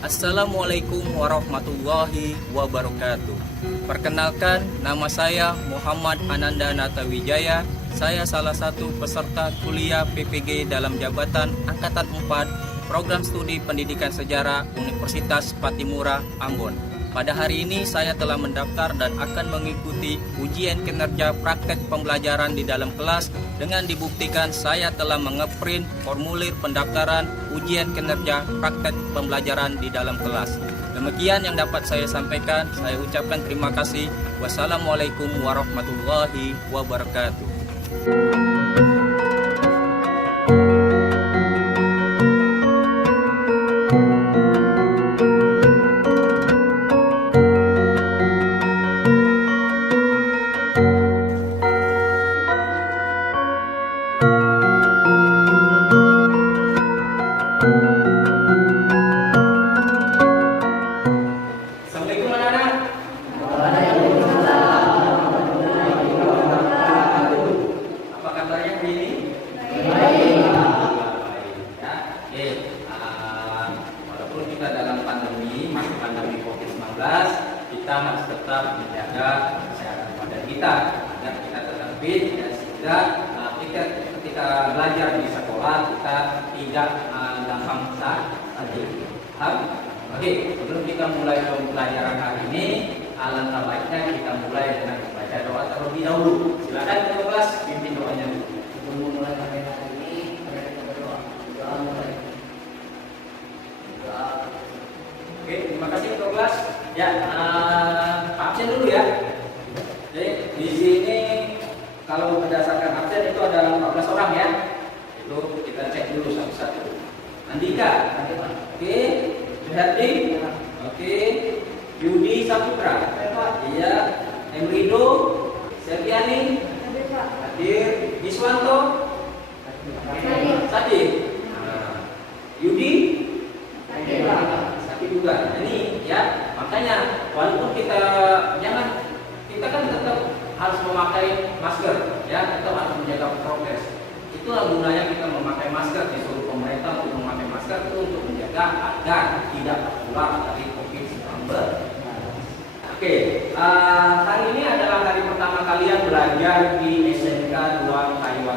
Assalamualaikum warahmatullahi wabarakatuh. Perkenalkan, nama saya Muhammad Ananda Natawijaya. Saya salah satu peserta kuliah PPG dalam jabatan Angkatan 4 Program Studi Pendidikan Sejarah Universitas Patimura, Ambon. Pada hari ini saya telah mendaftar dan akan mengikuti ujian kinerja praktek pembelajaran di dalam kelas dengan dibuktikan saya telah mengeprint formulir pendaftaran ujian kinerja praktek pembelajaran di dalam kelas. Demikian yang dapat saya sampaikan. Saya ucapkan terima kasih. Wassalamualaikum warahmatullahi wabarakatuh. Assalamualaikum anak-anak. Apa kabarnya hari ini? Baik. Ya. Oke. Walaupun kita dalam pandemi, masih pandemi COVID-19, kita harus tetap menjaga kesehatan badan kita agar kita tetap fit dan sehingga ketika belajar di sekolah kita tidak gampang sakit. Oke, sebelum kita mulai pembelajaran hari ini, alangkah baiknya kita mulai dengan membaca doa terlebih dahulu. Silakan ketua kelas pimpin doanya dulu. Sebelum mulai hari ini, kita berdoa. Doa mulai. Doa. Oke, terima kasih ketua kelas. Ya, absen dulu ya. Jadi di sini kalau berdasarkan absen itu ada 14 orang ya. Itu kita cek dulu satu-satu. Andika, oke. Suhardi, oke. Yudi Saputra, iya. Emrido, Sergiani, hadir. Iswanto, Sadir. Yudi, Sadir juga. Ini ya, makanya walaupun kita kan tetap harus memakai masker, ya, tetap harus menjaga prokes. Itulah gunanya kita memakai masker, disuruh pemerintah untuk memakai masker itu untuk menjaga agar tidak tertular dari COVID-19. Oke, hari ini adalah hari pertama kalian belajar di SMK 2 Kayu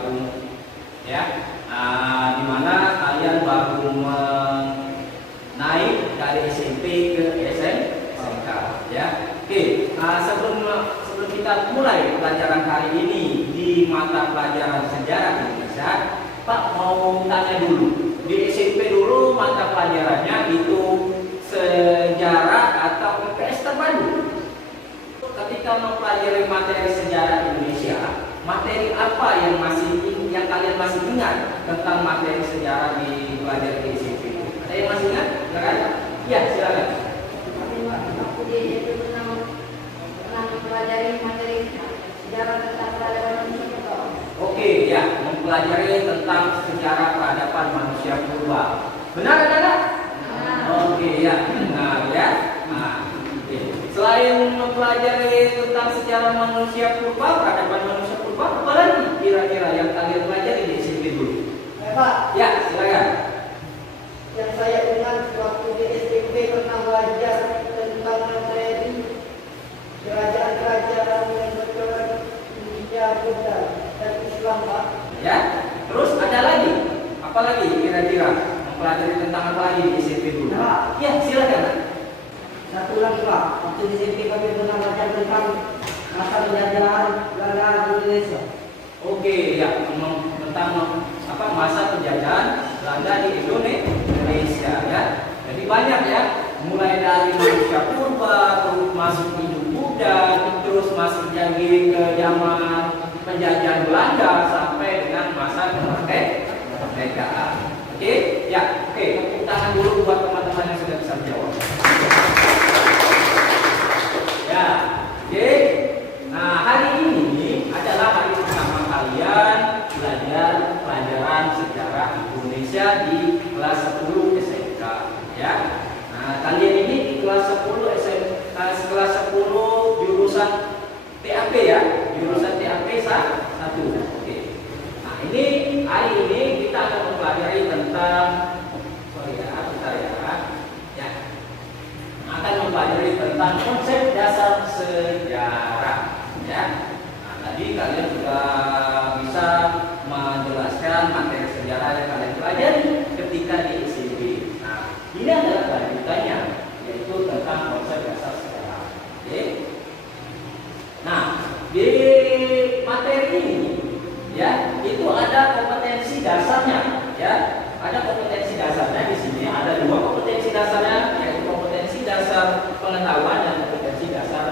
ya, di mana kalian baru naik dari SMP ke SMK, ya. Oke, sebelum kita mulai pelajaran hari ini di mata pelajaran sejarah Indonesia, Pak mau tanya dulu, di SMP dulu mata pelajarannya itu sejarah atau IPS terpadu? Ketika mempelajari materi sejarah Indonesia, materi apa yang kalian masih ingat tentang materi sejarah di pelajaran di SMP? Ada yang masih ingat? Silakan. Ya, silakan. Aku di itu pernah mempelajari materi sejarah tentang peradaban manusia. Oke, ya, mempelajari tentang sejarah peradaban manusia purba. Benar anak-anak? Oke, ya, benar ya. Oke. Selain mempelajari tentang sejarah manusia purba, peradaban manusia purba, apa lagi kira-kira yang kalian pelajari di SMP dulu? Pak, Ya, silakan. yang saya ingat waktu di SMP pernah belajar tentang materi kerajaan-kerajaan yang berperan India, Buddha, dan Islam, Pak. Ya, terus ada lagi? Apa lagi kira-kira mempelajari tentang apa lagi di SMP dulu? Ya, silakan. Satu lagi Pak, waktu di SMP kami pernah belajar tentang masa penjajahan Belanda di Indonesia. Oke, ya, tentang masa penjajahan Belanda di Indonesia ya. Jadi banyak ya, mulai dari manusia purba, terus masuk Hindu Buddha, terus masuk lagi ke zaman penjajahan Belanda sampai dengan masa kemerdekaan. Oke, ya, oke, tepuk tangan dulu buat teman-teman yang sudah bisa menjawab. Ya, oke. Nah, hari ini adalah hari pertama kalian belajar pelajaran sejarah Indonesia di kelas 10 SMK ya. Nah, kalian ini di kelas 10 SMK, kelas 10 jurusan TAP ya, jurusan TAP 1. Oke. Nah, ini hari ini kita akan mempelajari tentang sejarah. Ya. Nah, tadi kalian sudah bisa menjelaskan materi sejarah yang kalian pelajari ketika di SMP. Nah, ini adalah lanjutannya, yaitu tentang konsep dasar sejarah. Oke. Nah, di materi ini, ya, itu ada kompetensi dasarnya, ya. Ada kompetensi dasarnya di sini, ada dua kompetensi dasarnya, yaitu kompetensi dasar pengetahuan dan kompetensi dasar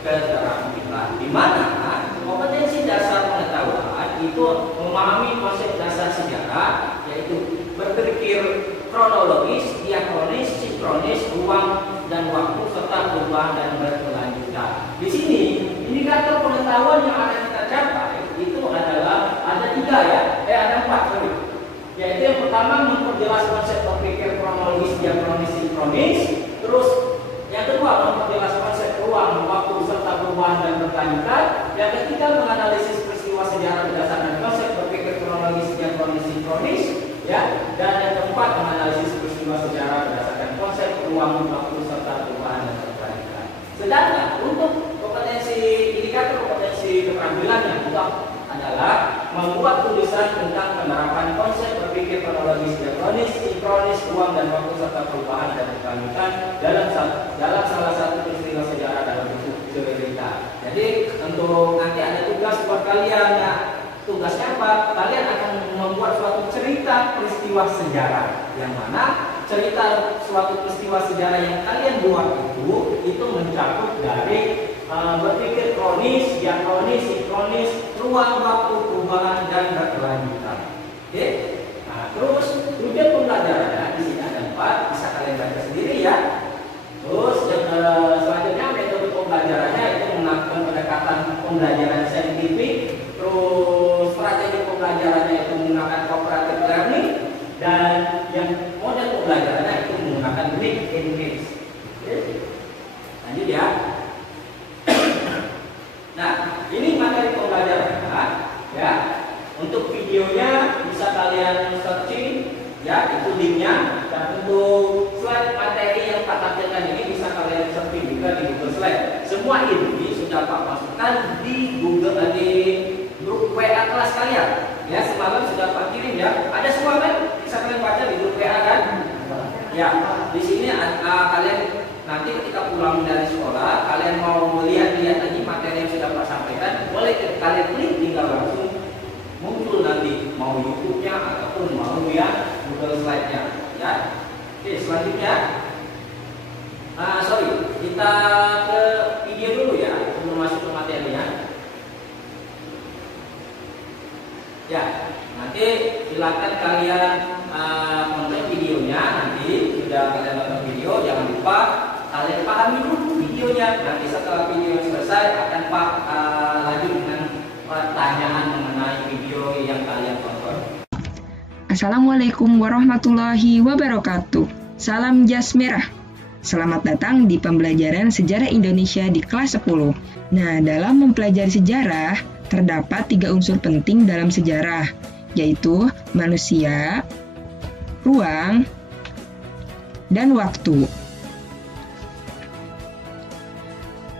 keterampilan. Di mana kompetensi dasar pengetahuan itu memahami konsep dasar sejarah, yaitu berpikir kronologis, diakronis, sinkronis, ruang dan waktu serta perubahan dan berkelanjutan. Di sini indikator pengetahuan yang akan kita capai itu adalah ada tiga, ya, ada empat, sorry. Yaitu yang pertama memperjelas konsep berpikir kronologis, diakronis, sinkronis. Terus yang kedua memperjelas konsep ruang, waktu serta perubahan dan berkelanjutan. Yang ketiga menganalisis peristiwa sejarah berdasarkan konsep berpikir kronologis, diakronis, sinkronis. Ya. Dan yang keempat menganalisis peristiwa sejarah berdasarkan konsep ruang, waktu serta perubahan dan berkelanjutan. Sedangkan untuk indikator kompetensi keterampilannya itu adalah membuat tulisan tentang penerapan konsep berpikir kronologis, diakronis, sinkronis, ruang dan waktu serta perubahan dan berkelanjutan dalam salah satu peristiwa sejarah dalam bentuk cerita. Jadi untuk nanti ada tugas buat kalian. Nah, tugasnya apa? Kalian akan membuat suatu cerita peristiwa sejarah, yang mana cerita suatu peristiwa sejarah yang kalian buat itu mencakup dari berpikir kronis, diakronis, sinkronis, ruang, waktu, perubahan dan berkelanjutan. Oke? Nah, terus tujuan pembelajarannya di sini ada 4, bisa kalian baca sendiri, ya. Terus selanjutnya metode pembelajarannya itu menggunakan pendekatan pembelajaran saintifik. Terus strategi pembelajarannya itu menggunakan cooperative learning, dan yang model pembelajarannya itu menggunakan Greek English. Oke? Lanjut, ya. Nah, ini materi pembelajarannya, ya. Untuk videonya bisa kalian searching, ya, itu linknya. Dan untuk slide materi yang Pak tampilkan ini bisa kalian searching juga di Google Slide. Semua ini sudah Pak masukkan di di grup WA kelas kalian. Ya, semalam sudah Pak kirim, ya. Ada semua kan? Bisa kalian baca di grup WA kan? Ya, di sini kalian nanti ketika pulang dari sekolah, kalian mau lihat-lihat lagi materi yang sudah Pak sampaikan, boleh kalian klik, tinggal langsung muncul nanti mau YouTube-nya ataupun mau ya Google Slide-nya, ya. Oke, selanjutnya, kita ke video dulu, ya, sebelum masuk ke materinya. Ya, nanti silakan kalian nonton videonya. Nanti sudah kalian nonton video, jangan lupa kalian pahami dulu videonya. Nanti setelah video selesai akan Pak lanjut dengan pertanyaan mengenai video yang kalian tonton. Assalamualaikum warahmatullahi wabarakatuh. Salam jas merah. Selamat datang di pembelajaran sejarah Indonesia di kelas 10. Nah, dalam mempelajari sejarah terdapat 3 unsur penting dalam sejarah, yaitu manusia, ruang, dan waktu.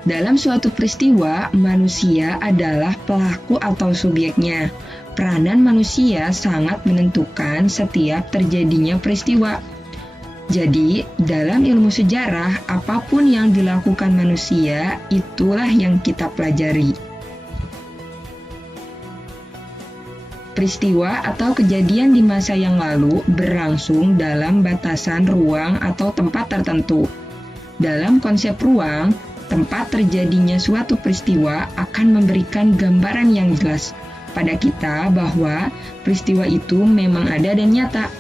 Dalam suatu peristiwa, manusia adalah pelaku atau subjeknya. Peranan manusia sangat menentukan setiap terjadinya peristiwa. Jadi, dalam ilmu sejarah, apapun yang dilakukan manusia, itulah yang kita pelajari. Peristiwa atau kejadian di masa yang lalu berlangsung dalam batasan ruang atau tempat tertentu. Dalam konsep ruang, tempat terjadinya suatu peristiwa akan memberikan gambaran yang jelas pada kita bahwa peristiwa itu memang ada dan nyata.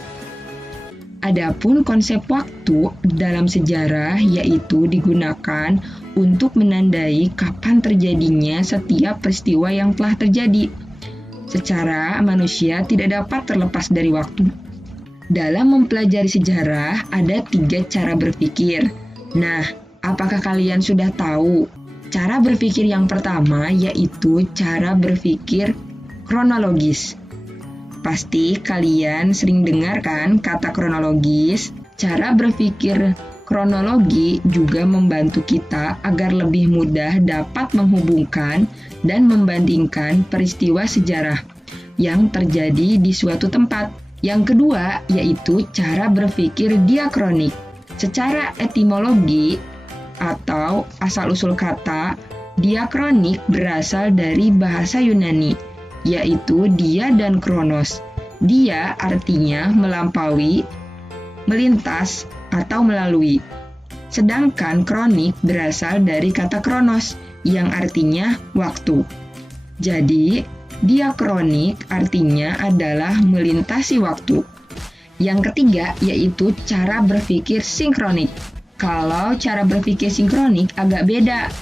Adapun konsep waktu dalam sejarah yaitu digunakan untuk menandai kapan terjadinya setiap peristiwa yang telah terjadi. Secara manusia tidak dapat terlepas dari waktu. Dalam mempelajari sejarah ada 3 cara berpikir. Nah, apakah kalian sudah tahu? Cara berpikir yang pertama yaitu cara berpikir kronologis. Pasti kalian sering dengar kan kata kronologis? Cara berpikir Kronologi juga membantu kita agar lebih mudah dapat menghubungkan dan membandingkan peristiwa sejarah yang terjadi di suatu tempat. Yang kedua yaitu cara berpikir diakronik. Secara etimologi atau asal-usul kata, diakronik berasal dari bahasa Yunani, yaitu dia dan kronos. Dia artinya melampaui, melintas, atau melalui. Sedangkan kronik berasal dari kata kronos, yang artinya waktu. Jadi, diakronik artinya adalah melintasi waktu. Yang ketiga yaitu cara berpikir sinkronik. Kalau cara berpikir sinkronik agak beda.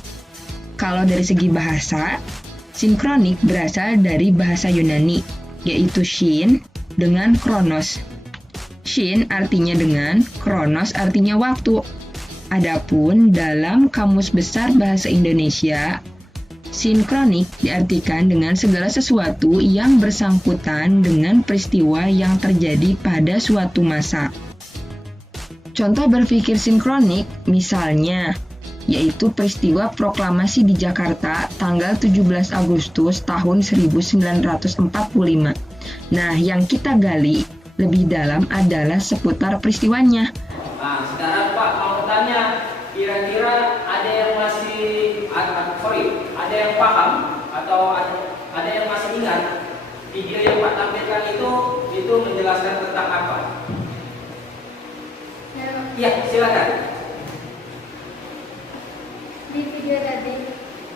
Kalau dari segi bahasa, sinkronik berasal dari bahasa Yunani, yaitu shin dengan kronos. Shin artinya dengan, kronos artinya waktu. Adapun dalam Kamus Besar Bahasa Indonesia, sinkronik diartikan dengan segala sesuatu yang bersangkutan dengan peristiwa yang terjadi pada suatu masa. Contoh berpikir sinkronik misalnya, yaitu peristiwa proklamasi di Jakarta tanggal 17 Agustus tahun 1945. Nah, yang kita gali lebih dalam adalah seputar peristiwanya. Nah, sekarang Pak mau bertanya, kira-kira ada yang ada yang paham atau ada yang masih ingat video yang Pak tampilkan itu menjelaskan tentang apa? Ya, silakan. Di video tadi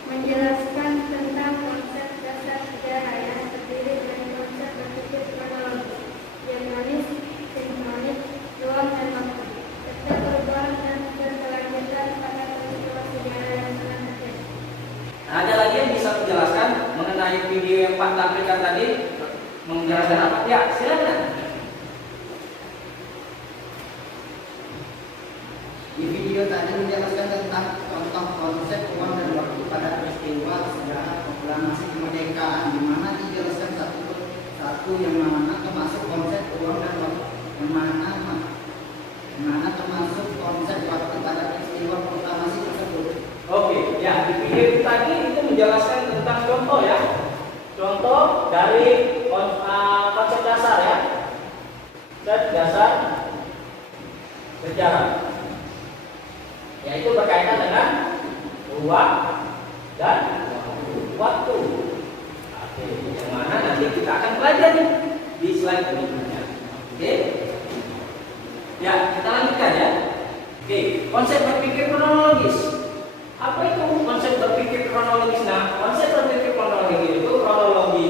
menjelaskan tentang konsep dasar sejarah yang terdiri dari konsep berpikir kronologi, diakronis, sinkronik, ruang dan waktu, serta perubahan dan keberlanjutan pada peristiwa sejarah yang telah terjadi. Ada lagi yang bisa menjelaskan mengenai video yang Pak tampilkan tadi? Menjelaskan apa? Ya, silakan. Di video tadi menjelaskan tentang contoh konsep ruang dan waktu pada peristiwa sejarah proklamasi kemerdekaan, di mana dijelaskan satu yang mana termasuk konsep ruang dan waktu, yang mana termasuk konsep waktu pada peristiwa proklamasi tersebut. Oke, ya di video tadi itu menjelaskan tentang contoh ya, contoh dari konsep dasar ya, konsep dasar sejarah. Yaitu berkaitan dengan ruang dan waktu. Oke, yang mana nanti kita akan pelajari di slide berikutnya. Oke, ya kita lanjutkan ya. Oke, konsep berpikir kronologis. Apa itu konsep berpikir kronologis? Nah, konsep berpikir kronologi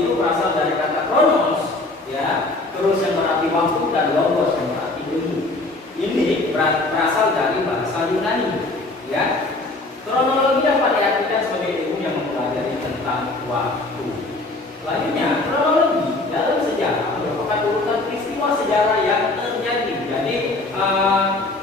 itu berasal dari kata kronos, ya, terus yang berarti waktu dan logos yang berarti ilmu. Ini berasal dari bahasa Yunani, ya. Kronologi dapat diartikan sebagai ilmu yang mempelajari tentang waktu. Selanjutnya, kronologi dalam sejarah merupakan urutan peristiwa sejarah yang terjadi. Jadi,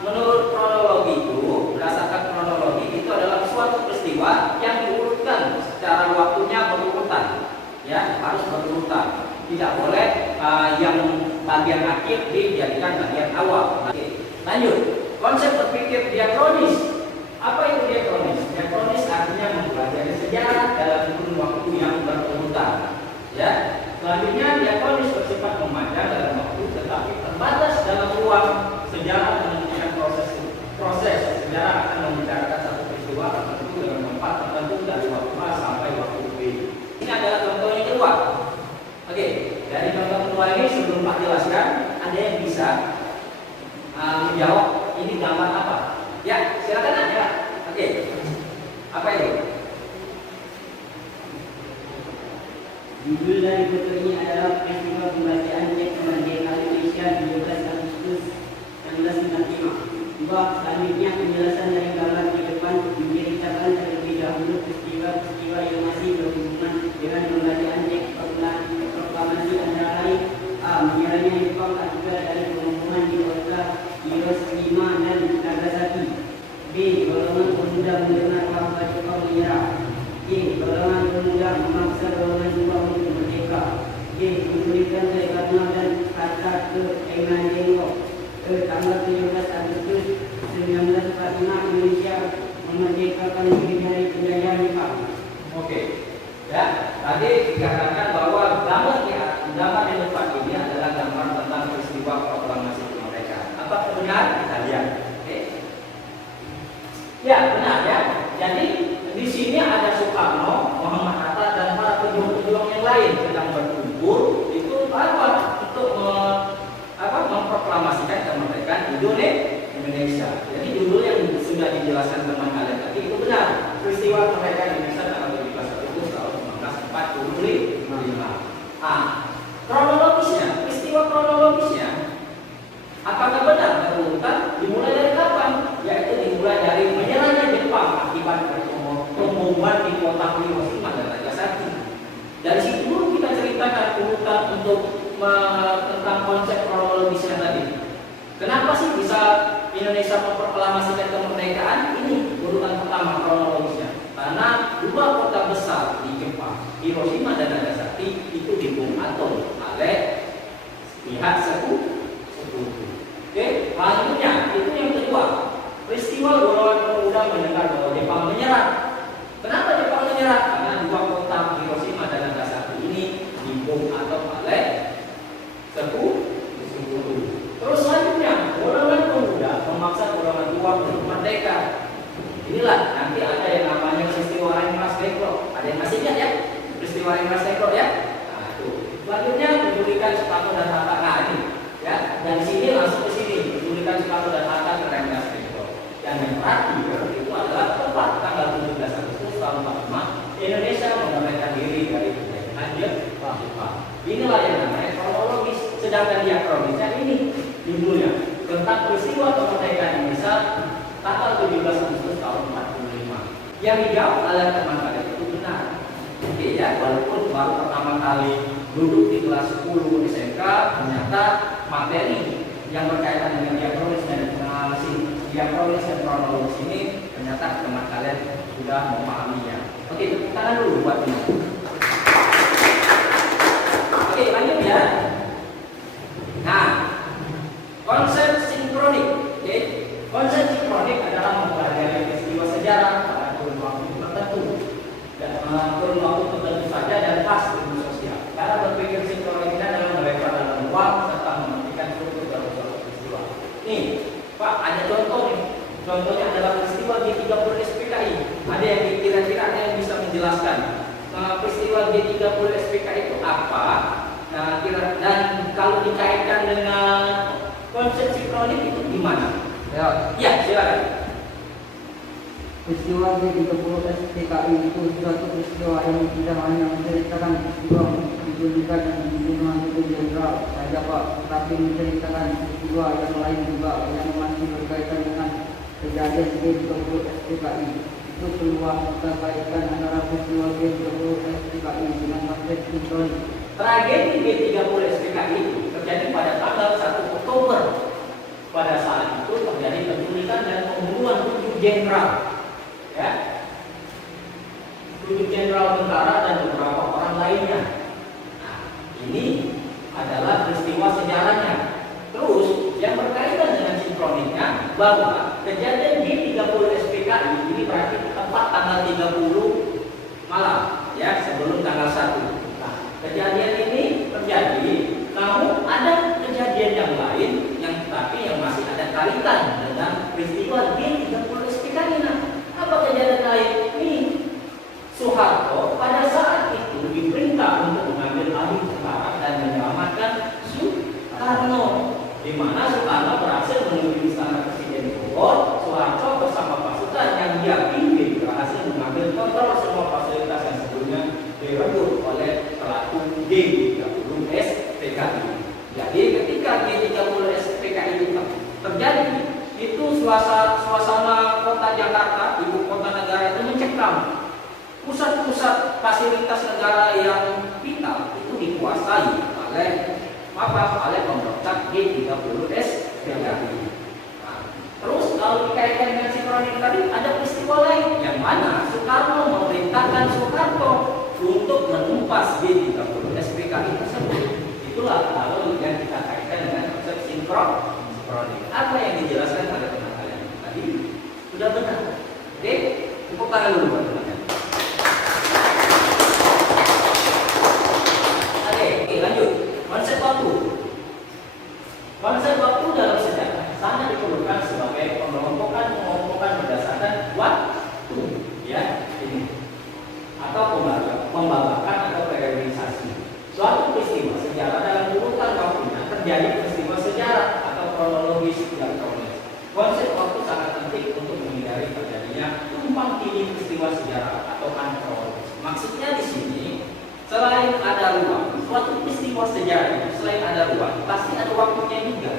menurut kronologi itu, berdasarkan kronologi itu adalah suatu peristiwa yang diurutkan secara waktunya berurutan, ya, harus berurutan. Tidak boleh yang bagian akhir dijadikan bagian awal. Lanjut, konsep berpikir diakronis. Apa itu diakronis? Diakronis artinya mempelajari sejarah dalam kurun waktu yang berurutan. Ya, selanjutnya diakronis bersifat memanjang dalam waktu, tetapi terbatas dalam ruang. Sejarah menunjukkan proses sejarah akan membicarakan satu peristiwa tertentu dengan tempat tertentu dari waktu A sampai waktu B. Ini adalah contoh yang kedua. Oke, dari contoh kedua ini sebelum Pak jelaskan, ada yang bisa menjawab ini gambar apa? Ya, silakan aja. Oke. Apa itu? Judul dari foto ini adalah peristiwa pembacaan Cek Kemerdekaan Indonesia 17 Agustus 1945. Selanjutnya penjelasan dari gambar di depan menceritakan terlebih dahulu peristiwa-peristiwa yang masih berhubungan dengan pembacaan Cek proklamasi antara lain: A. Menyerahnya Jepang juga dari pengumuman di Osaka, Hiroshima dan Nagasaki. B. Golongan pemuda mendengar bahwa Jepang menyerah. C. Golongan pemuda memaksa golongan Jepang untuk merdeka. D. Menculikan Soekarno dan Hatta ke England Jenggo ke tanggal 17 Agustus 1945. 1945 Indonesia memerdekakan diri dari penjajahan Jepang. Oke. Ya, tadi dikatakan bahwa gambar yang depan ini adalah gambar tentang peristiwa proklamasi kemerdekaan. Apakah benar? Kita lihat. Oke. Ya, benar ya. Jadi di sini ada Soekarno, Muhammad Hatta dan para pejuang-pejuang yang lain sedang berkumpul itu untuk memproklamasikan kemerdekaan Indonesia. Jadi judul yang sudah dijelaskan teman kalian tadi itu benar. Peristiwa kemerdekaan Indonesia tanggal 17 Agustus tahun 1945. Kronologisnya, peristiwa kronologisnya, apakah benar berurutan? Dimulai dari kapan? Yaitu dimulai dari menyerahnya Jepang akibat pemboman di kota Hiroshima dan Nagasaki. Dari situ dulu kita ceritakan urutan untuk tentang konsep kronologisnya tadi. Kenapa sih bisa Indonesia memproklamasikan kemerdekaan? Ini urutan pertama kronologisnya. Karena dua kota besar di Jepang, Hiroshima dan Nagasaki, itu dibom atom oleh pihak sekutu. Oke, selanjutnya itu yang kedua. Peristiwa golongan pemuda mendengar bahwa Jepang menyerah. Kenapa Jepang menyerah? Karena dua kota Hiroshima dan Nagasaki ini dibom atom oleh sekutu. Terus selanjutnya, golongan pemuda memaksa golongan tua untuk merdeka. Inilah nanti ada yang namanya peristiwa Rengas Dengklok. Ada yang masih ingat ya? Peristiwa Rengas Dengklok ya? Nah, itu. Selanjutnya penculikan Soekarno dan Hatta. Nah, ini ya. Dan sini langsung ke sini, penculikan Soekarno dan Hatta ke Rengas Dengklok. Dan yang terakhir itu adalah tepat tanggal 17 Agustus tahun 45 Indonesia memerdekakan diri dari penjajahan Jepang. Inilah yang namanya kronologis. Sedangkan diakronisnya ini judulnya tentang peristiwa kemerdekaan Indonesia tanggal 17 Agustus tahun 45. Yang dijawab oleh teman kalian itu benar. Oke ya, walaupun baru pertama kali duduk di kelas 10 SMK, ternyata materi yang berkaitan dengan diakronis dan diakronis dan kronologis ini ternyata teman kalian sudah memahaminya. Oke, tepuk tangan dulu buat ini. Oke, lanjut ya. Nah, konsep sinkronik. Oke, konsep sinkronik adalah mempelajari peristiwa sejarah pada kurun waktu tertentu dan kurun waktu tertentu saja dan pas ilmu sosial. Cara berpikir sinkronik ini adalah melebar dalam ruang serta memperhatikan struktur dalam suatu peristiwa. Nih, Pak, ada contoh nih. Contohnya adalah peristiwa G30 SPKI. Ada yang kira-kira ada yang bisa menjelaskan peristiwa G30 SPKI itu apa? Nah, dan kalau dikaitkan dengan konsep sinkronik itu gimana? Ya, silakan. Peristiwa G30 SPKI itu suatu peristiwa yang tidak hanya menceritakan peristiwa penculikan dan pembunuhan itu jenderal saja Pak, tetapi menceritakan peristiwa yang lain juga yang masih berkaitan dengan kejadian G30 SPKI. Itu peluang kita kaitkan antara peristiwa G30 SPKI dengan konsep sinkronik. Tragedi G30 SPKI itu terjadi pada tanggal 1 Oktober. Pada saat itu terjadi penculikan dan pembunuhan 7 jenderal. Ya. 7 jenderal tentara dan beberapa orang lainnya. Nah, ini adalah peristiwa sejarahnya. Terus yang berkaitan dengan sinkroniknya bahwa kejadian G30 SPKI ini berarti tepat tanggal 30 malam ya, sebelum tanggal 1. Kejadian ini terjadi, namun ada kejadian yang lain yang masih ada kaitan dengan peristiwa G30 SPKI. Apa kejadian lain? Ini Soeharto pada saat itu diperintah untuk mengambil alih tentara dan menyelamatkan Soekarno, di mana Soekarno berhasil menuju istana Presiden Bogor. Soeharto bersama pasukan yang dia pimpin berhasil mengambil kontrol semua fasilitas yang sebelumnya direbut oleh pelaku G30 SPKI. Jadi ketika G30 SPKI itu terjadi, itu suasana kota Jakarta, ibu kota negara itu mencekam. Pusat-pusat fasilitas negara yang vital itu dikuasai oleh pemberontak G30 SPKI. Terus kalau dikaitkan dengan sinkronik tadi ada peristiwa lain yang mana Soekarno memerintahkan Soeharto untuk menumpas G30 SPKI tersebut. Itulah kalau yang kita kaitkan dengan konsep sinkronik. Apa yang dijelaskan pada teman kalian tadi? Tepuk tangan dulu buat teman-teman. Oke, lanjut. Konsep waktu. Konsep waktu dalam sejarah sangat diperlukan sebagai pengelompokan berdasarkan waktu, ya, ini atau pembabakan atau periodisasi. Suatu peristiwa sejarah dalam urutan waktunya terjadi peristiwa sejarah atau kronologis yang kronis. Konsep waktu sangat penting untuk menghindari terjadinya tumpang tindih peristiwa sejarah atau anakronis. Maksudnya di sini, selain ada ruang, suatu peristiwa sejarah itu selain ada ruang, pasti ada waktunya juga.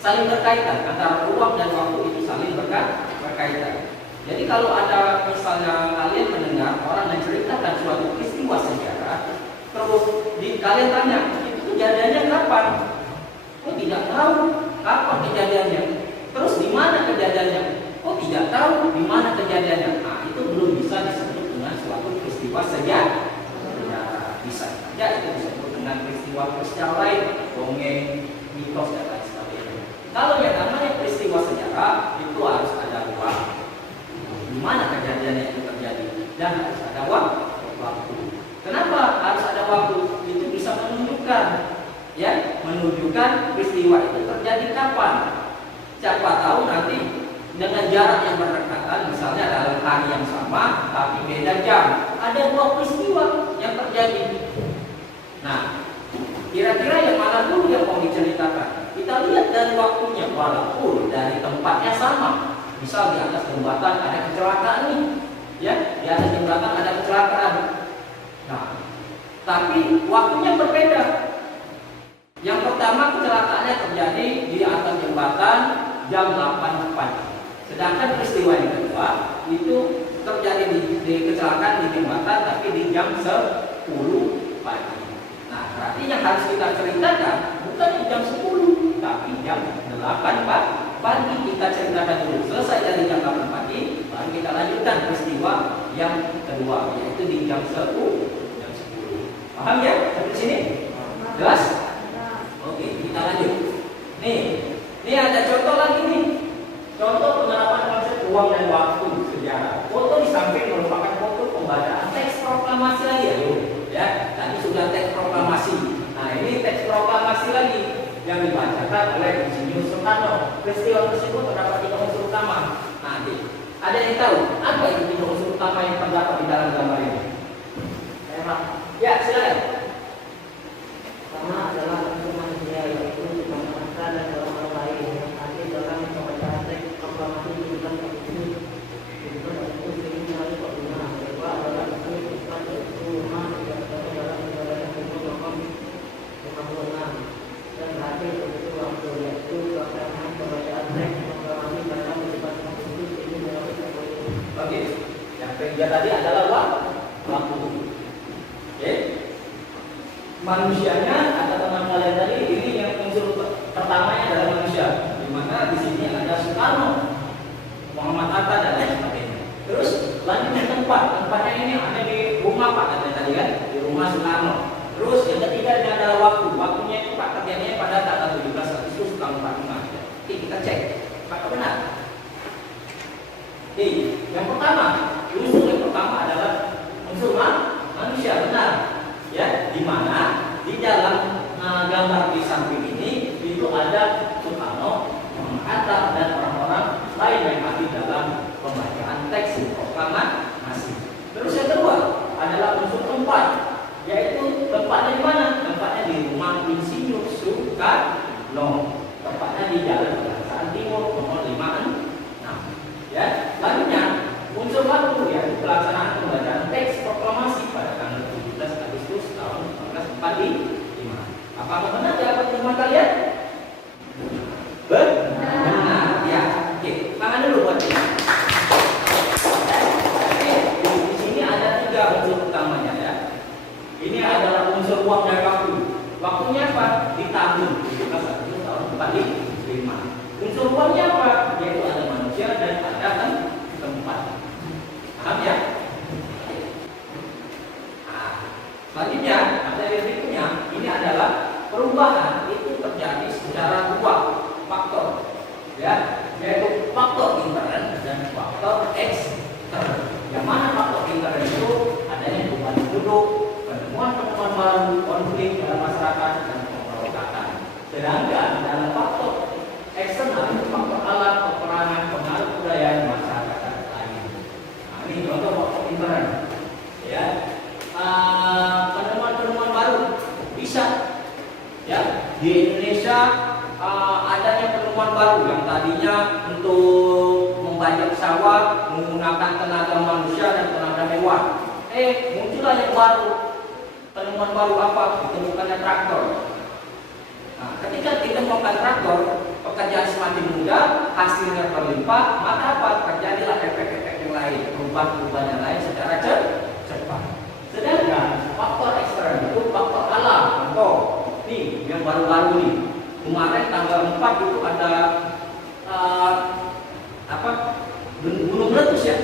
Saling berkaitan, antara ruang dan waktu itu saling berkaitan. Jadi kalau ada misalnya kalian mendengar orang menceritakan suatu peristiwa sejarah, terus kalian tanya, itu kejadiannya kapan? Oh tidak tahu kapan kejadiannya. Terus di mana kejadiannya? Oh tidak tahu di mana kejadiannya. Nah itu belum bisa disebut dengan suatu peristiwa sejarah. Bisa saja itu disebut dengan peristiwa lain, dongeng, mitos dan lain sebagainya. Kalau yang namanya peristiwa sejarah itu harus ada ruang, di mana kejadiannya itu terjadi, dan harus ada waktu. Kenapa harus ada waktu? Itu bisa menunjukkan peristiwa itu terjadi kapan. Siapa tahu nanti dengan jarak yang berdekatan, misalnya dalam hari yang sama tapi beda jam, ada dua peristiwa yang terjadi. Nah, kira-kira yang mana dulu yang mau diceritakan? Kita lihat dari waktunya, walaupun dari tempatnya sama. Misal di atas jembatan ada kecelakaan nih, ya, di atas jembatan ada kecelakaan. Nah, tapi waktunya berbeda. Yang pertama kecelakaannya terjadi di atas jembatan jam 8 pagi. Sedangkan peristiwa yang kedua itu terjadi di kecelakaan di jembatan tapi di jam 10 pagi. Nah, berarti yang harus kita ceritakan bukan di jam 10 tapi jam 8 pagi. Kita ceritakan dulu. Selesai dari jam 8 pagi, baru kita lanjutkan peristiwa yang kedua, yaitu di jam 10. Paham ya? Sampai sini? Jelas? Oke, kita lanjut. Nih ada contoh lagi nih. Contoh penerapan konsep ruang dan waktu sejarah. Foto di samping merupakan foto pembacaan teks proklamasi lagi ya. Tadi sudah teks proklamasi. Nah, ini teks proklamasi lagi yang dibacakan oleh Insinyur Soekarno. Peristiwa tersebut terdapat 3 unsur utama. Nah, ada yang tahu apa itu 3 unsur utama yang terdapat di dalam gambar ini? Ya, silakan. Pertama adalah unsur manusia, yaitu kemanfaatan dan orang lain yang hadir dalam pembacaan teks proklamasi dibutuhkan itu. Kedua itu sering melalui penggunaan. Kedua adalah unsur sifat yaitu rumah yang terdapat dalam Undang-Undang Nomor 56 dan hadir unsur waktu, yaitu pelaksanaan pembacaan teks proklamasi dalam kehidupan konstitusi ini melalui teknologi. Oke, yang ketiga tadi adalah waktu. Oke. Manusianya ada teman kalian tadi, ini yang unsur pertamanya adalah manusia. Di mana di sini ada Soekarno, Muhammad Hatta dan lain sebagainya. Terus lanjutnya tempatnya ini ada di rumah Pak katanya tadi kan, di rumah Soekarno. Terus yang ketiga ini adalah waktunya itu Pak kerjanya pada tanggal 17 Agustus tahun 45. Oke, kita cek, apakah benar? Oke, yang pertama, unsur yang pertama adalah unsur manusia, benar. Ya, di mana di dalam gambar di samping ini itu ada Soekarno, Muhammad Hatta dan orang-orang lain yang hadir dalam pembacaan teks proklamasi. Terus yang kedua adalah unsur tempat, yaitu tempatnya di mana? Tempatnya di rumah Insinyur Soekarno. Tempatnya di Jalan Pegangsaan Timur nomor 56. Ya, selanjutnya unsur waktu, yaitu pelaksanaan pembacaan teks proklamasi pada tanggal 17 Agustus tahun 1945. Apakah benar jawaban teman kalian? Benar. Ya. Oke, tangan dulu buat ini. Di sini ada 3 unsur utamanya ya. Ini adalah unsur ruang dan waktu. Waktunya apa? Di tahun 17 Agustus tahun 1945. Unsur ruangnya apa? Yaitu ada manusia dan ada tempat. Paham ya? Nah, selanjutnya materi berikutnya ini adalah perubahan itu terjadi secara 2 faktor, ya, yaitu faktor intern dan faktor ekstern. Sedangkan dalam faktor eksternal itu faktor alam, peperangan, pengaruh budaya masyarakat lain. Nah, ini contoh faktor internal. Ya, penemuan-penemuan baru bisa. Ya, di Indonesia adanya penemuan baru yang tadinya untuk membajak sawah menggunakan tenaga manusia dan tenaga hewan. Muncullah yang baru. Penemuan baru apa? Ditemukannya traktor. Nah, ketika ditemukan traktor, pekerjaan semakin mudah, hasilnya berlimpah, maka apa? Terjadilah efek-efek yang lain, perubahan-perubahan yang lain secara cepat. Sedangkan faktor eksternal itu faktor alam. Contoh, nih yang baru-baru nih. Kemarin tanggal 4 itu ada gunung meletus ya,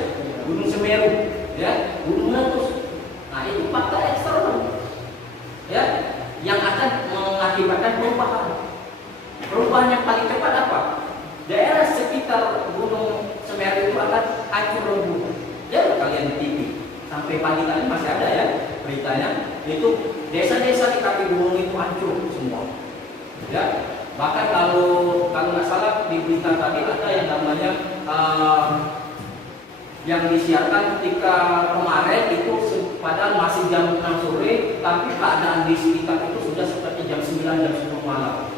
gunung Semeru, ya, gunung meletus. Nah itu faktor eksternal, ya, yang akan mengakibatkan perubahan. Perubahan yang paling cepat apa? Daerah sekitar gunung Semeru itu akan hancur lebur. Ya kalian di TV sampai pagi tadi masih ada ya beritanya. Itu desa-desa di kaki gunung itu hancur semua. Ya, bahkan kalau nggak salah di berita tadi ada yang namanya yang disiarkan ketika kemarin itu padahal masih jam 6 sore, tapi keadaan di sekitar itu sudah seperti jam 9 jam 10 malam.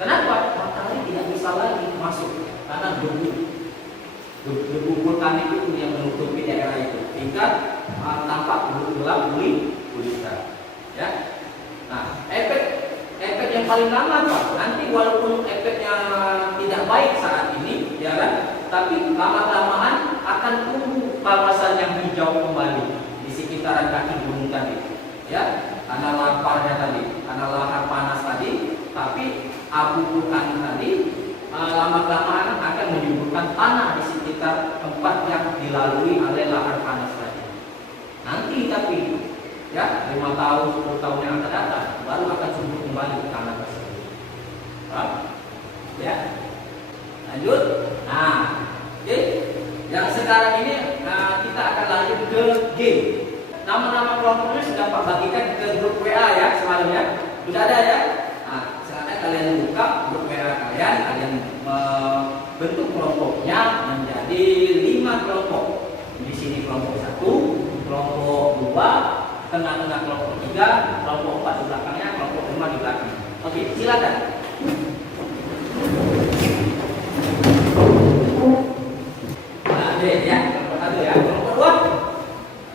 Kenapa? Matahari tidak bisa lagi masuk karena debu vulkanik itu yang menutupi daerah itu, tingkat tampak gelap gulita. Ya, nah efek yang paling lama apa? Nanti walaupun efeknya tidak baik saat ini, ya kan? Tapi lama-kelamaan akan tumbuh kawasan yang hijau kembali di sekitaran kaki gunung tadi. Ya, karena laparnya tadi, karena lahar panas tadi, tapi abu vulkanik tadi lama-kelamaan akan menyuburkan tanah di sekitar tempat yang dilalui oleh lahar panas tadi. Nanti tapi ya 5 tahun 10 tahun yang akan datang baru akan subur kembali ke tanah tersebut. Ya, lanjut. Nah, oke. Yang sekarang ini kita akan lanjut ke G. Nama-nama kelompoknya sudah Pak bagikan ke grup WA ya semalam ya. Sudah ada ya. Nah, sekarang kalian buka grup WA kalian bentuk kelompoknya menjadi 5 kelompok. Di sini kelompok 1, kelompok 2, tengah-tengah kelompok 3, kelompok 4 di belakangnya, kelompok 5 di belakang. Oke, silakan. Nah, ya, kelompok 1 ya, kelompok 2.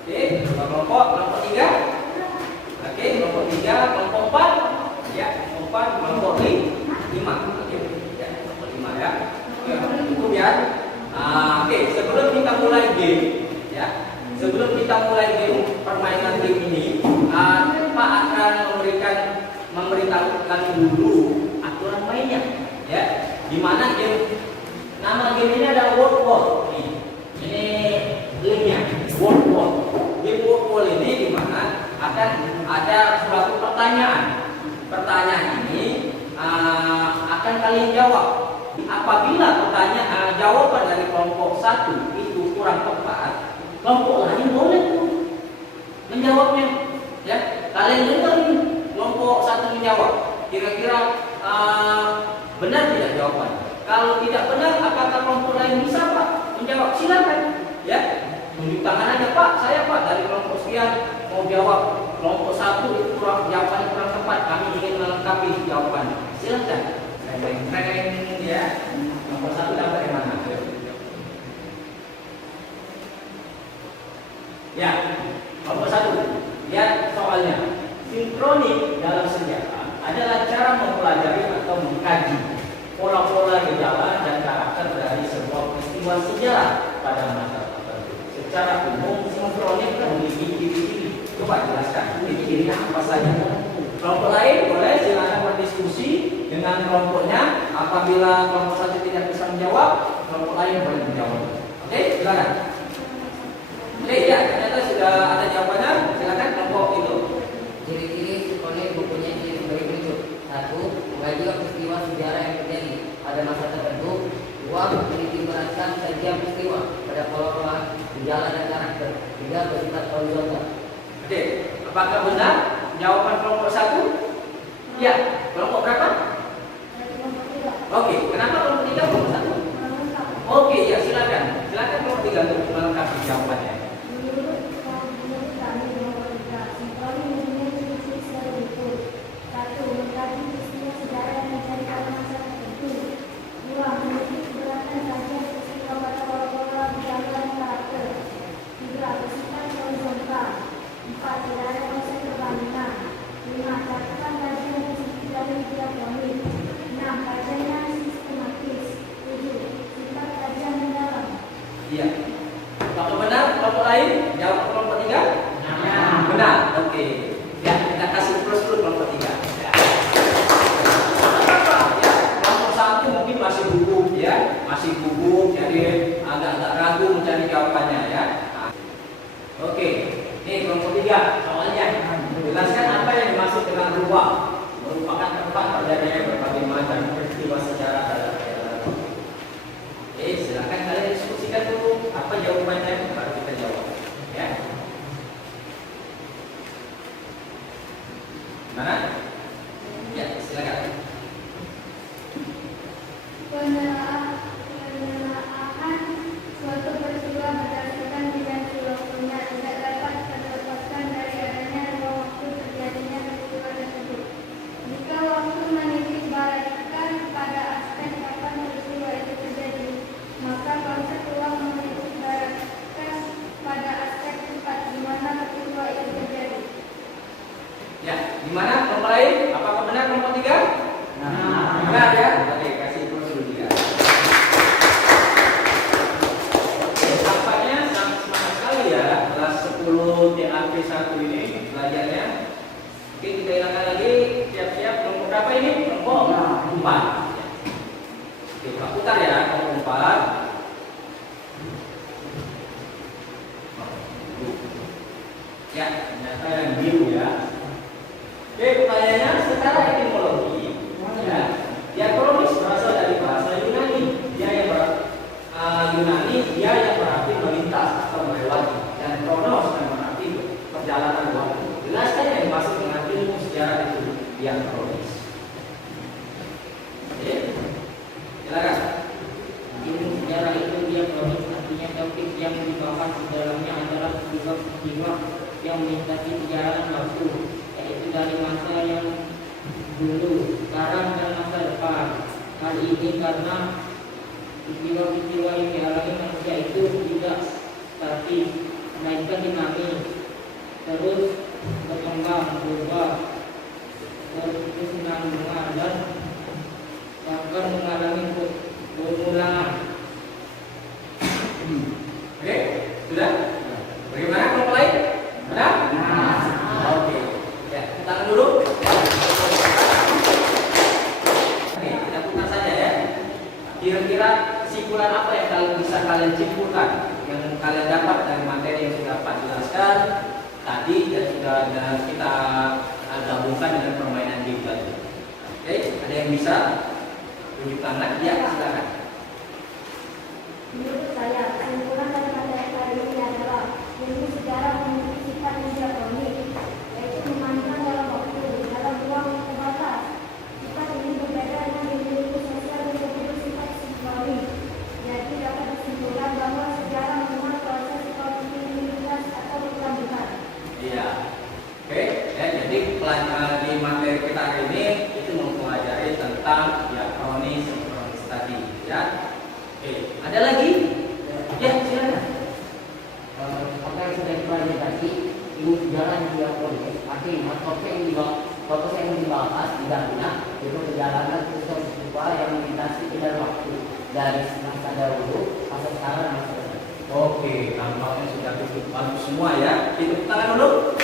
Oke, kelompok 3. Oke, kelompok 3, kelompok 4. Ya, kelompok 4, kelompok 5. Oke, ya, kelompok 5 ya. Oke, cukup ya. Oke, sebelum kita mulai game, ya. Sebelum kita mulai game permainan game ini, Pak akan memberitahukan dulu aturan mainnya, ya. Di mana game, nama game ini ada word wall. Ini linknya word wall. Game word wall ini di mana akan ada suatu pertanyaan. Pertanyaan ini akan kalian jawab. Apabila pertanyaan jawaban dari kelompok 1 itu kurang tepat, kelompok lain boleh tuh menjawabnya, ya. Kalian dengar nih, kelompok 1 menjawab. Kira-kira benar tidak jawaban? Kalau tidak benar, apakah kelompok lain bisa Pak menjawab? Silakan, ya. Tunjuk tangan aja Pak, saya Pak dari kelompok sekian mau jawab. Kelompok 1 itu jawabannya kurang tepat, kami ingin melengkapi jawabannya. Silakan. Keren, ya. Kelompok 1 dapat yang mana? Ya, kelompok 1. Lihat soalnya. Sinkronik dalam sejarah adalah cara mempelajari atau mengkaji pola-pola gejala dan karakter dari sebuah peristiwa sejarah pada masa tertentu. Secara umum, sinkronik memiliki ciri-ciri. Coba jelaskan ciri-cirinya apa saja. Kelompok lain boleh silakan berdiskusi dengan kelompoknya. Apabila kelompok 1 tidak bisa menjawab, kelompok lain boleh menjawab. Oke, silakan. Oke, ya, ternyata sudah ada jawabannya. Silakan kelompok itu. Ciri-ciri sinkronik mempunyai ciri sebagai berikut. 1. Mengkaji peristiwa sejarah yang terjadi pada masa tertentu. 2. Memiliki merancang sajian peristiwa pada pola-pola gejala dan karakter. 3. Bersifat horizontal. Oke, apakah benar jawaban kelompok 1? Ya, kelompok berapa? Iya. Apakah benar kelompok lain? Jawab kelompok 3? Benar. Oke. Ya, kita kasih plus dulu kelompok 3. Ya. Ya, kelompok 1 mungkin masih gugup ya, masih gugup, jadi agak-agak ragu mencari jawabannya ya. Nah. Oke. Ini kelompok 3 soalnya jelaskan apa yang dimaksud dengan ruang. Merupakan tempat terjadinya berbagai macam peristiwa sejarah dalam daerah. Silakan kalian diskusikan dulu apa jawabannya baru kita jawab. Ya. Mana? Ya, silakan. Penelaahan suatu peristiwa berdasarkan dimensi waktunya tidak dapat terlepaskan dari adanya ruang waktu terjadinya peristiwa tersebut. Jika waktu menitik beratkan pada aspek kapan peristiwa itu terjadi, maka konsep ruang menitik beratkan pada aspek tempat di mana peristiwa itu terjadi. Ya, di mana kelompok lain? Apakah benar kelompok 3? Benar ya? Oke, kasih plus dulu 3. Tampaknya sangat semangat sekali ya kelas 10 DAP 1 ini belajarnya. Oke, kita hilangkan lagi. Siap-siap kelompok berapa ini? Kelompok 4. Oke, Pak putar ya kelompok 4. Ya, ternyata yang biru ya. Oke, pertanyaannya secara etimologi ya, diakronis berasal dari bahasa Yunani. Yunani dia yang berarti melintas atau melewati, dan kronos yang berarti perjalanan waktu. Jelaskan yang dimaksud dengan ilmu sejarah itu diakronis. Oke, silakan. Ilmu sejarah itu diakronis, artinya topik yang dibahas di dalamnya adalah peristiwa yang melintasi perjalanan waktu, yaitu dari masa yang dulu, sekarang, dan masa depan. Hal ini karena peristiwa-peristiwa yang dialami manusia itu tidak statis, melainkan dinamis, terus berkembang, berubah, berkesinambungan, dan bahkan mengalami pengulangan. Oke, sudah? Bagaimana kelompok lain? Benar? Oke. Ya, tangan dulu. Oke, kita putar saja ya. Kira-kira kesimpulan apa yang kalian simpulkan, yang kalian dapat dari materi yang sudah Pak jelaskan tadi dan sudah kita gabungkan dengan permainan game tadi. Oke, ada yang bisa tunjuk tangan? Ya, silakan. Menurut saya, kesimpulan dari materi kali ini adalah ilmu sejarah memiliki sifat diakronis, yaitu memanjang dalam waktu, dalam ruang terbatas. Sifat ini berbeda dengan ilmu sosial yang bersifat simbolik. Jadi dapat disimpulkan bahwa sejarah memang proses kontinuitas atau berkelanjutan. Iya. Oke, ya, jadi di materi kita hari ini itu mempelajari tentang diakronis tadi, ya. Oke, ada lagi? Ya, silakan. Apa yang sudah dipelajari tadi, ilmu sejarah yang diakronis, artinya topik yang dibahas di dalamnya itu perjalanan peristiwa yang melintasi dalam waktu dari masa dahulu masa sekarang dan masa depan. Oke, tampaknya sudah cukup bagus semua ya. Hitung tangan dulu.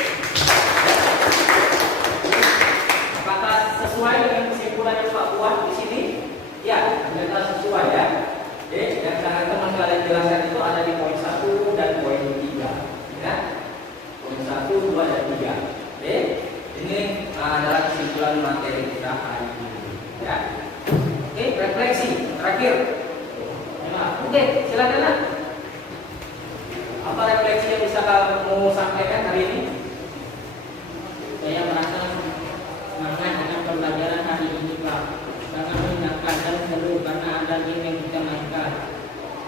Apakah sesuai dengan kesimpulan yang Pak buat di sini? Ya, ternyata sesuai ya. Oke, yang sangat teman kalian jelaskan itu ada di poin 1 dan poin 3. Ya. Poin 1, 2, dan 3. Oke, ini adalah kesimpulan materi kita hari ini. Ya. Oke, refleksi terakhir. Oke, silakan Nak. Apa refleksi yang bisa kamu sampaikan hari ini? Saya merasa semangat dengan pembelajaran hari ini, Pak. Sangat menyenangkan dan seru karena ada game yang kita mainkan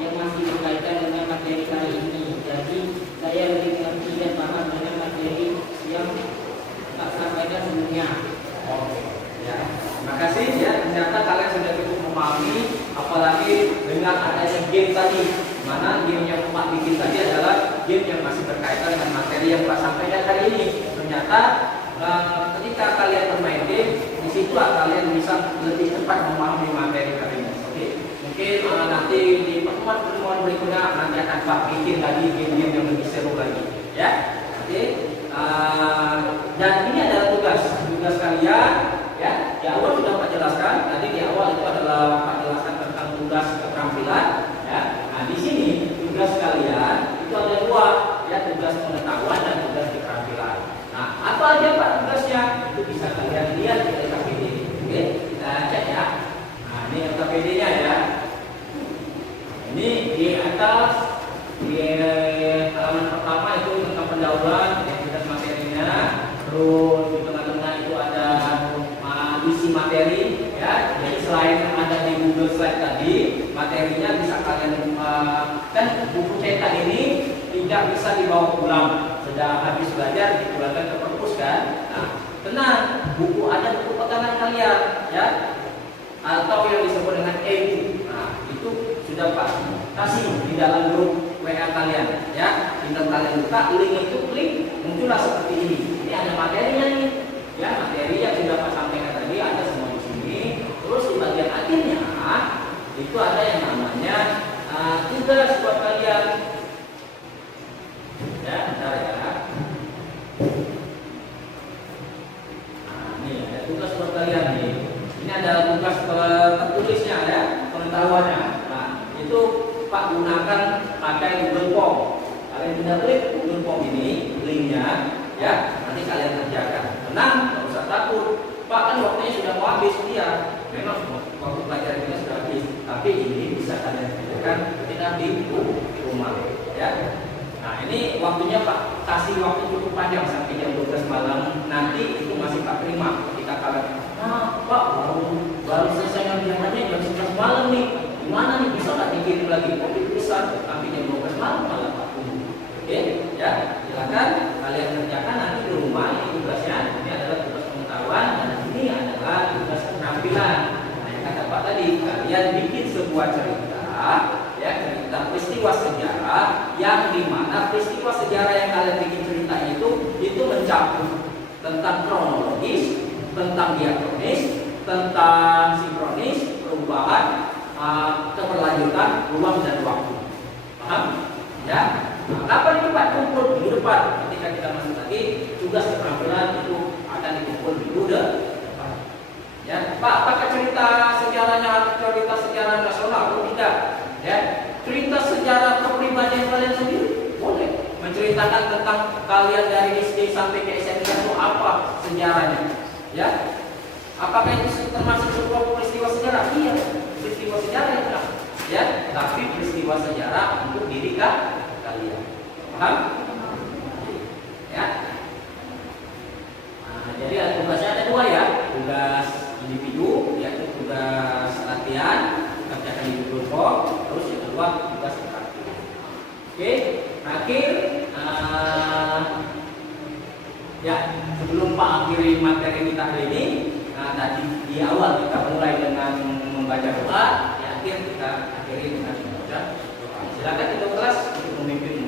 yang masih berkaitan dengan materi kali ini. Jadi saya lebih mengerti dan paham dengan materi yang tak sampaikan sebelumnya. Oke, ya. Terima kasih ya. Ternyata kalian sudah cukup memahami, apalagi dengan adanya game tadi. Mana game yang Pak bikin tadi adalah game yang masih berkaitan dengan materi yang Pak sampaikan hari ini. Ternyata ketika kalian bermain game, di situlah kalian bisa lebih cepat memahami materi kali ini. Oke, mungkin nanti di pertemuan berikutnya nanti akan Pak bikin lagi game-game yang lebih seru lagi, ya. Oke. Dan ini adalah tugas kalian, ya. Di awal sudah Pak jelaskan. Tadi di awal itu adalah Pak jelaskan tentang tugas keterampilan, ya. Nah di sini tugas kalian itu ada dua, ya, tugas pengetahuan dan tugas keterampilan. Nah apa aja Pak tugasnya? Itu bisa kalian lihat di LKPD. Oke, kita cek ya. Nah ini LKPD-nya ya. Ini di atas di halaman pertama itu tentang pendahuluan identitas materinya. Terus di tengah-tengah itu ada isi materi, ya. Jadi selain ada di Google Slide tadi, materinya bisa kalian kan buku cetak ini tidak bisa dibawa pulang. Sudah habis belajar dipulangkan ke perpus kan. Nah, tenang, buku ada buku pegangan kalian, ya. Atau yang disebut dengan e-book. Nah, itu sudah Pak kasih di dalam grup WA kalian, ya. Tinggal kalian buka link itu, klik, muncullah seperti ini. Ini ada materinya nih, ya, materi yang sudah Pak sampaikan tadi ada semua di sini. Terus di bagian akhirnya itu ada yang namanya tugas buat kalian, ya, bentar ya. Nah, ini ada tugas buat kalian nih. Ini adalah tugas tertulisnya, ya, pengetahuannya. Nah, itu Pak gunakan pakai Google Form. Kalian sudah klik Google Form ini, linknya, ya, nanti kalian kerjakan. Tenang, nggak usah takut. Pak kan waktunya sudah mau habis, iya. Memang waktu pelajaran kita sudah habis, tapi ini bisa kalian kerjakan ketika di rumah, ya. Nah ini waktunya Pak kasih waktu cukup panjang sampai jam 12 malam. Nanti itu masih Pak terima ketika kalian, nah Pak baru selesai ngajarannya jam 11 malam nih. Gimana nih, bisa nggak dikirim lagi? Tapi bisa, tapi jam 12 malam malah Pak tunggu. Oke, ya, silakan kalian kerjakan nanti di rumah. Ini tugasnya, ini adalah tugas pengetahuan dan ini adalah tugas keterampilan. Nah, yang kata Pak tadi, kalian bikin sebuah cerita, ya, cerita peristiwa sejarah yang dimana peristiwa sejarah yang kalian bikin ceritanya itu mencakup tentang kronologis, tentang diakronis, tentang sinkronis, perubahan, keberlanjutan, ruang dan waktu. Paham? Ya. Nah, kapan itu Pak kumpul? Minggu depan. Ketika kita masuk lagi, tugas keterampilan itu akan dikumpul minggu depan. Ya, Pak, apakah cerita sejarahnya cerita sejarah nasional atau tidak? Ya, cerita sejarah kepribadian kalian sendiri boleh. Menceritakan tentang kalian dari SD sampai ke SMA itu apa sejarahnya? Ya, apakah itu termasuk sebuah peristiwa sejarah? Iya, peristiwa sejarah itu, ya. Tapi peristiwa sejarah untuk diri kalian. Paham? Ya. Nah, jadi tugasnya ada dua, ya. Tugas individu, yaitu tugas latihan, kerjakan di Google Form. Terus yang kedua tugas keterampilan. Oke, terakhir, ya, sebelum Pak akhiri materi kita hari ini, tadi di awal kita mulai dengan membaca doa, di akhir kita akhiri dengan membaca doa. Silakan kita kelas untuk memimpin